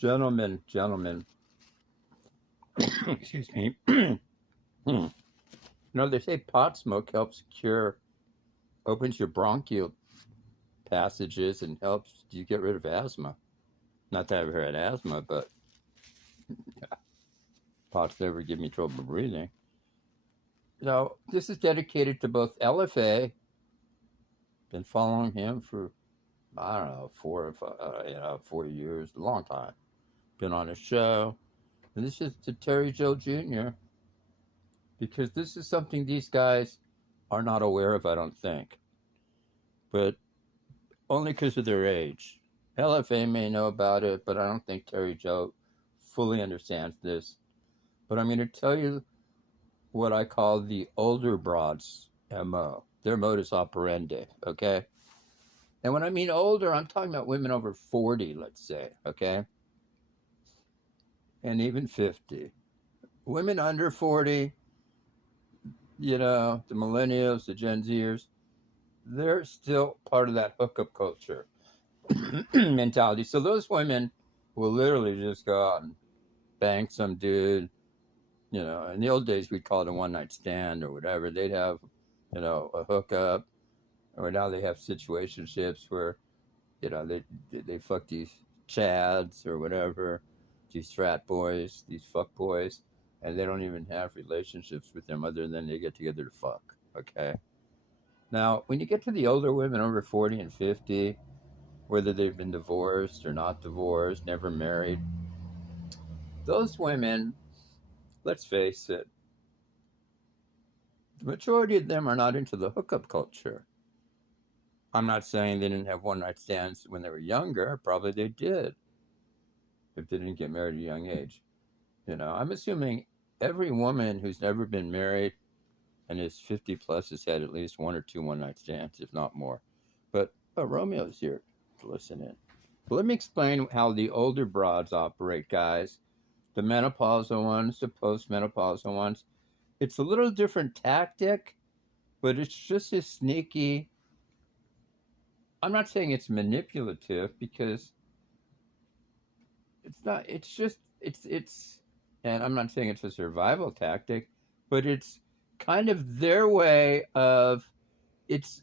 Gentlemen, excuse me. You know, they say pot smoke helps opens your bronchial passages and helps you get rid of asthma. Not that I've ever had asthma, but pot's never give me trouble breathing. So this is dedicated to both LFA. Been following him for, I don't know, 4 years, a long time. Been on his show. And this is to Terry Joe Jr., because this is something these guys are not aware of, I don't think. But only because of their age. LFA may know about it, but I don't think Terry Joe fully understands this. But I'm going to tell you what I call the older broads MO, their modus operandi, okay? And when I mean older, I'm talking about women over 40, let's say, okay? And even 50. Women under 40, you know, the millennials, the Gen Zers, they're still part of that hookup culture mentality. So those women will literally just go out and bang some dude. You know, in the old days, we'd call it a one-night stand or whatever. They'd have, you know, a hookup. Or now they have situationships where, you know, they fuck these chads or whatever, these frat boys, these fuck boys, and they don't even have relationships with them other than they get together to fuck, okay? Now, when you get to the older women over 40 and 50, whether they've been divorced or not divorced, never married, those women, let's face it, the majority of them are not into the hookup culture. I'm not saying they didn't have one-night stands when they were younger. Probably they did, if they didn't get married at a young age. You know, I'm assuming every woman who's never been married and is 50 plus has had at least one or two one-night stands, if not more. But Romeo's here to listen in. But let me explain how the older broads operate, guys. The menopausal ones, the postmenopausal ones. It's a little different tactic, but it's just as sneaky. I'm not saying it's manipulative, because it's not. It's just and I'm not saying it's a survival tactic, but it's kind of their way of it's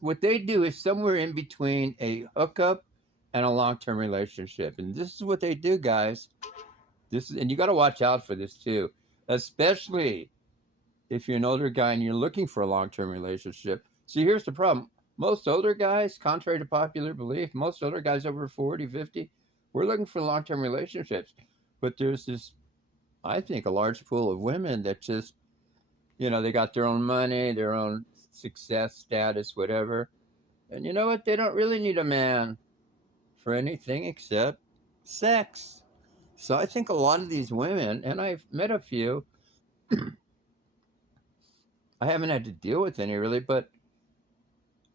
what they do is somewhere in between a hookup and a long-term relationship. And this is what they do, guys. And you got to watch out for this too, especially if you're an older guy and you're looking for a long-term relationship. See, here's the problem. Most older guys, contrary to popular belief, most older guys over 40, 50, we're looking for long-term relationships. But there's this, I think, a large pool of women that just, you know, they got their own money, their own success, status, whatever. And you know what? They don't really need a man for anything except sex. So I think a lot of these women, and I've met a few, I haven't had to deal with any really, but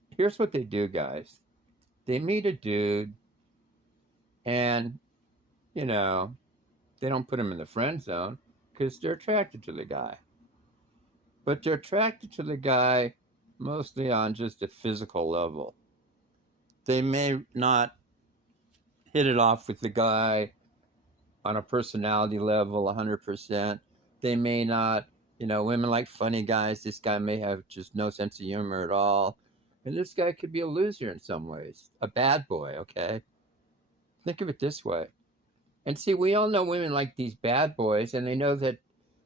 here's what they do, guys. They meet a dude, and, you know, they don't put him in the friend zone because they're attracted to the guy. But they're attracted to the guy mostly on just a physical level. They may not hit it off with the guy on a personality level 100%. They may not, you know, women like funny guys. This guy may have just no sense of humor at all. And this guy could be a loser in some ways. A bad boy, okay? Think of it this way. And see, we all know women like these bad boys, and we know that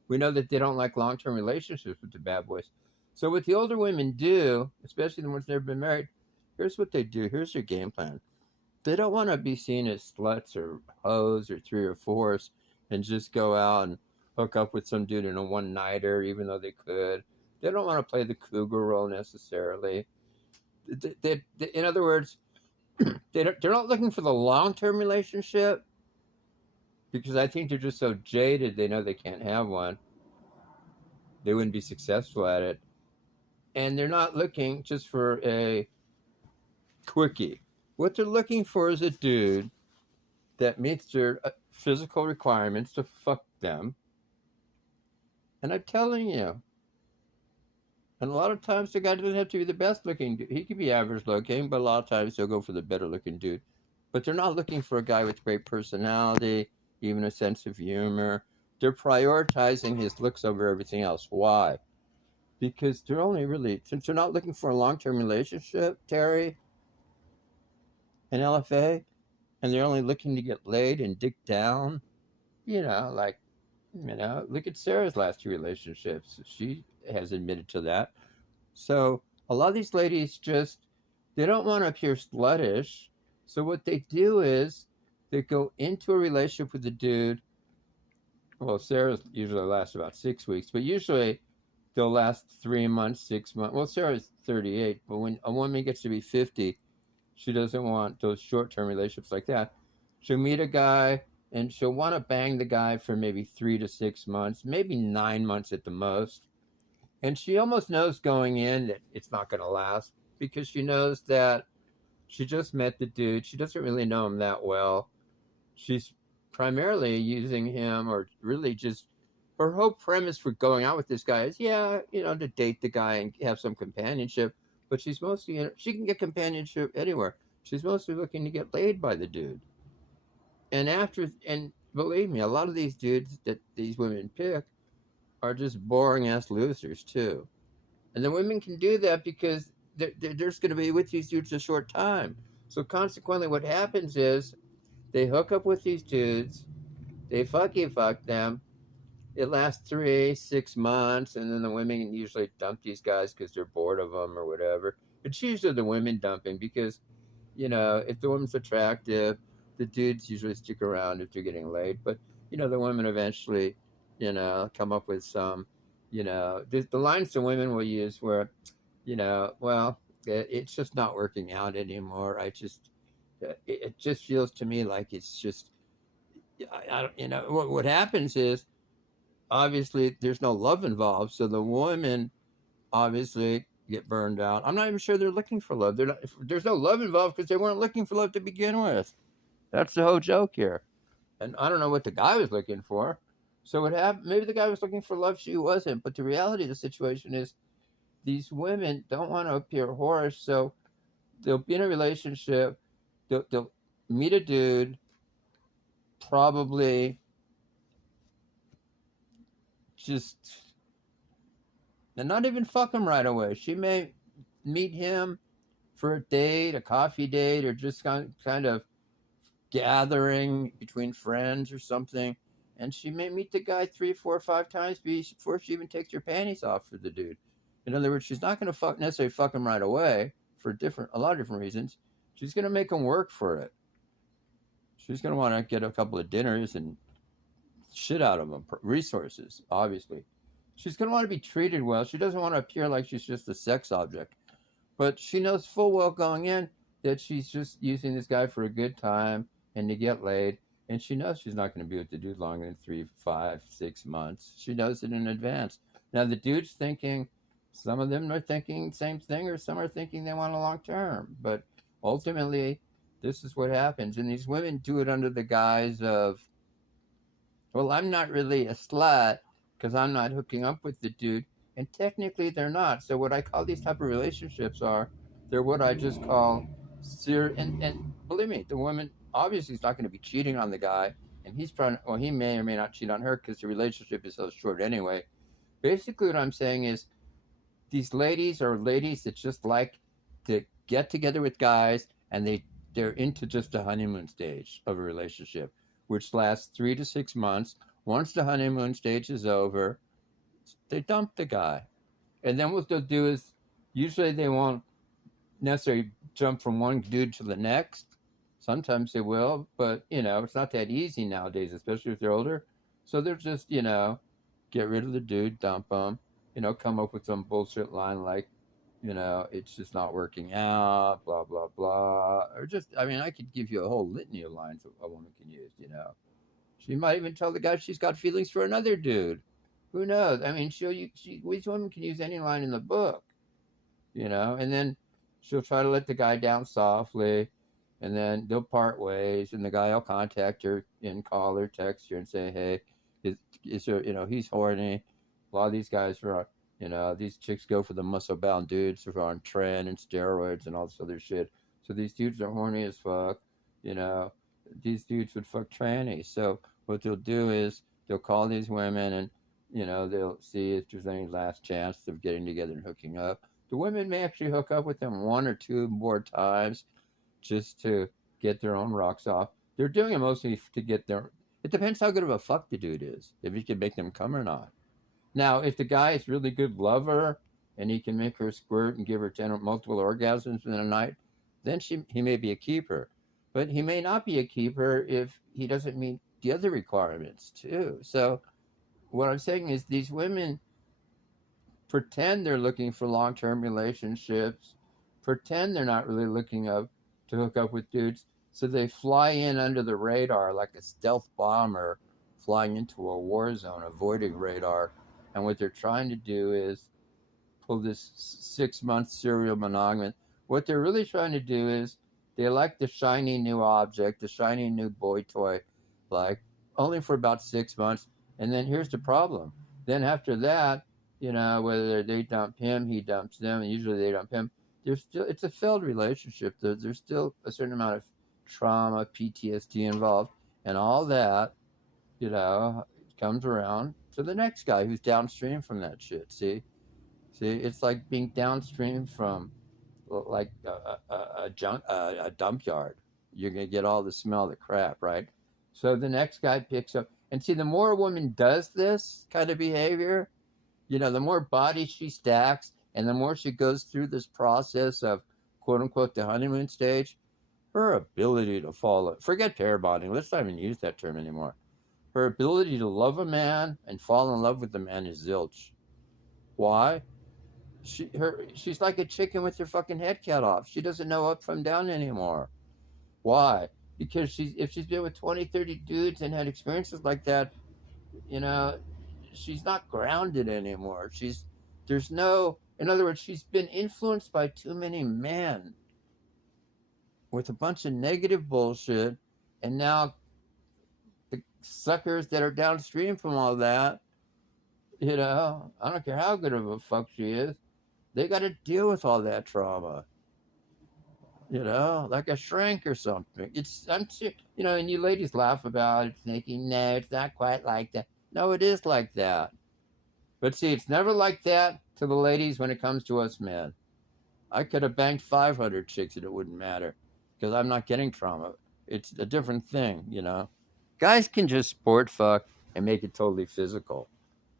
they don't like long-term relationships with the bad boys. So what the older women do, especially the ones that have been married, here's what they do. Here's their game plan. They don't want to be seen as sluts or hoes or three or fours and just go out and hook up with some dude in a one-nighter, even though they could. They don't want to play the cougar role necessarily. In other words, they're not looking for the long-term relationship, because I think they're just so jaded they know they can't have one. They wouldn't be successful at it. And they're not looking just for a quickie. What they're looking for is a dude that meets their physical requirements to fuck them. And I'm telling you, and a lot of times the guy doesn't have to be the best looking dude. He could be average looking, but a lot of times they'll go for the better looking dude. but they're not looking for a guy with great personality, even a sense of humor. They're prioritizing his looks over everything else. Why? Because they're only really, since they're not looking for a long-term relationship, Terry and LFA, and they're only looking to get laid and dick down, like, look at Sarah's last two relationships. She has admitted to that. So a lot of these ladies just, they don't want to appear sluttish. So what they do is they go into a relationship with a dude. Well, Sarah's usually lasts about 6 weeks, but usually they'll last 3 months, 6 months. Well, Sarah's 38, but when a woman gets to be 50, she doesn't want those short-term relationships like that. She'll meet a guy and she'll want to bang the guy for maybe 3 to 6 months, maybe 9 months at the most. And she almost knows going in that it's not going to last because she knows that she just met the dude. She doesn't really know him that well. She's primarily using him, or really just her whole premise for going out with this guy is, to date the guy and have some companionship. But she's mostly, she can get companionship anywhere. She's mostly looking to get laid by the dude. And believe me, a lot of these dudes that these women pick are just boring ass losers too. And the women can do that because they're just going to be with these dudes a short time. So consequently, what happens is they hook up with these dudes, they fuck them. It lasts 3 6 months, and then the women usually dump these guys because they're bored of them or whatever. It's usually the women dumping because, if the woman's attractive, the dudes usually stick around if they're getting laid. But the women eventually, come up with some, the lines the women will use where, well, it's just not working out anymore. It just feels to me like it's just, I don't, what happens is, obviously there's no love involved, so the women obviously get burned out. I'm not even sure they're looking for love. There's no love involved because they weren't looking for love to begin with. That's the whole joke here. And I don't know what the guy was looking for. So what happened? Maybe the guy was looking for love, she wasn't. But the reality of the situation is, these women don't want to appear whorish, so they'll be in a relationship. They'll meet a dude, probably just, and not even fuck him right away. She may meet him for a date, a coffee date, or just kind of gathering between friends or something. And she may meet the guy 3, 4, 5 times before she even takes her panties off for the dude. In other words, she's not going to necessarily fuck him right away for a lot of different reasons. She's going to make him work for it. She's going to want to get a couple of dinners and shit out of him, resources, obviously. She's going to want to be treated well. She doesn't want to appear like she's just a sex object. But she knows full well going in that she's just using this guy for a good time and to get laid. And she knows she's not going to be with the dude longer than 3, 5, 6 months. She knows it in advance. Now, the dude's thinking, some of them are thinking the same thing, or some are thinking they want a long term. But ultimately, this is what happens. And these women do it under the guise of, well, I'm not really a slut because I'm not hooking up with the dude. And technically, they're not. So what I call these type of relationships they're what I just call and believe me, the woman obviously is not going to be cheating on the guy. And he may or may not cheat on her because the relationship is so short anyway. Basically, what I'm saying is, these ladies are ladies that just like to get together with guys, and they're into just the honeymoon stage of a relationship, which lasts 3 to 6 months. Once the honeymoon stage is over, they dump the guy. And then what they'll do is, usually they won't necessarily jump from one dude to the next. Sometimes they will, but, it's not that easy nowadays, especially if they're older. So they'll just, get rid of the dude, dump him, come up with some bullshit line like, it's just not working out, blah, blah, blah. Or just, I could give you a whole litany of lines a woman can use, She might even tell the guy she's got feelings for another dude. Who knows? Which woman can use any line in the book, and then she'll try to let the guy down softly, and then they'll part ways, and the guy will contact her and call her, text her, and say, hey, is there, he's horny. A lot of these guys are, these chicks go for the muscle-bound dudes who are on tren and steroids and all this other shit. So these dudes are horny as fuck. you know, these dudes would fuck trannies. So what they'll do is they'll call these women and, they'll see if there's any last chance of getting together and hooking up. The women may actually hook up with them one or two more times just to get their own rocks off. They're doing it mostly to get their. It depends how good of a fuck the dude is, if he can make them come or not. Now, if the guy is really good lover and he can make her squirt and give her 10 or multiple orgasms in a night, then he may be a keeper. But he may not be a keeper if he doesn't meet the other requirements too. So what I'm saying is these women pretend they're looking for long-term relationships, pretend they're not really looking up to hook up with dudes, so they fly in under the radar like a stealth bomber flying into a war zone, avoiding radar. And what they're trying to do is pull this 6-month serial monogamy. What they're really trying to do is they like the shiny new object, the shiny new boy toy, like only for about 6 months. And then here's the problem. Then after that, whether they dump him, he dumps them, and usually they dump him. It's a failed relationship. There's still a certain amount of trauma, PTSD involved, and all that, comes around to the next guy who's downstream from that shit. See, it's like being downstream from like a dump yard. You're gonna get all the smell of the crap, right? So the next guy picks up, and see, the more a woman does this kind of behavior, the more bodies she stacks, and the more she goes through this process of quote unquote the honeymoon stage, her ability to fall, forget pair bonding, let's not even use that term anymore. Her ability to love a man and fall in love with the man is zilch. Why? She's like a chicken with her fucking head cut off. She doesn't know up from down anymore. Why? Because if she's been with 20, 30 dudes and had experiences like that, she's not grounded anymore. In other words, she's been influenced by too many men with a bunch of negative bullshit, and now the suckers that are downstream from all that, I don't care how good of a fuck she is, they got to deal with all that trauma. Like a shrink or something. And you ladies laugh about it, thinking, no, it's not quite like that. No, it is like that. But see, it's never like that to the ladies when it comes to us men. I could have banged 500 chicks and it wouldn't matter because I'm not getting trauma. It's a different thing, Guys can just sport fuck and make it totally physical.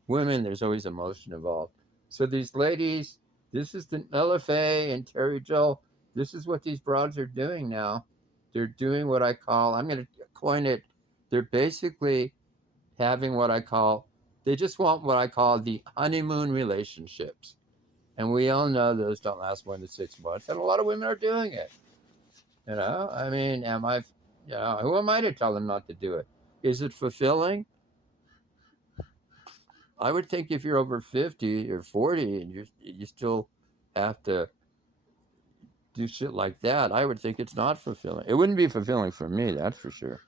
Women, there's always emotion involved. So these ladies, this is the LFA and Terry Joel, this is what these broads are doing now. They're doing what I call, I'm going to coin it, they're basically having they just want what I call the honeymoon relationships. And we all know those don't last more than 6 months. And a lot of women are doing it. I mean, who am I to tell them not to do it? Is it fulfilling? I would think if you're over 50 or 40 and you still have to do shit like that, I would think it's not fulfilling. It wouldn't be fulfilling for me, that's for sure.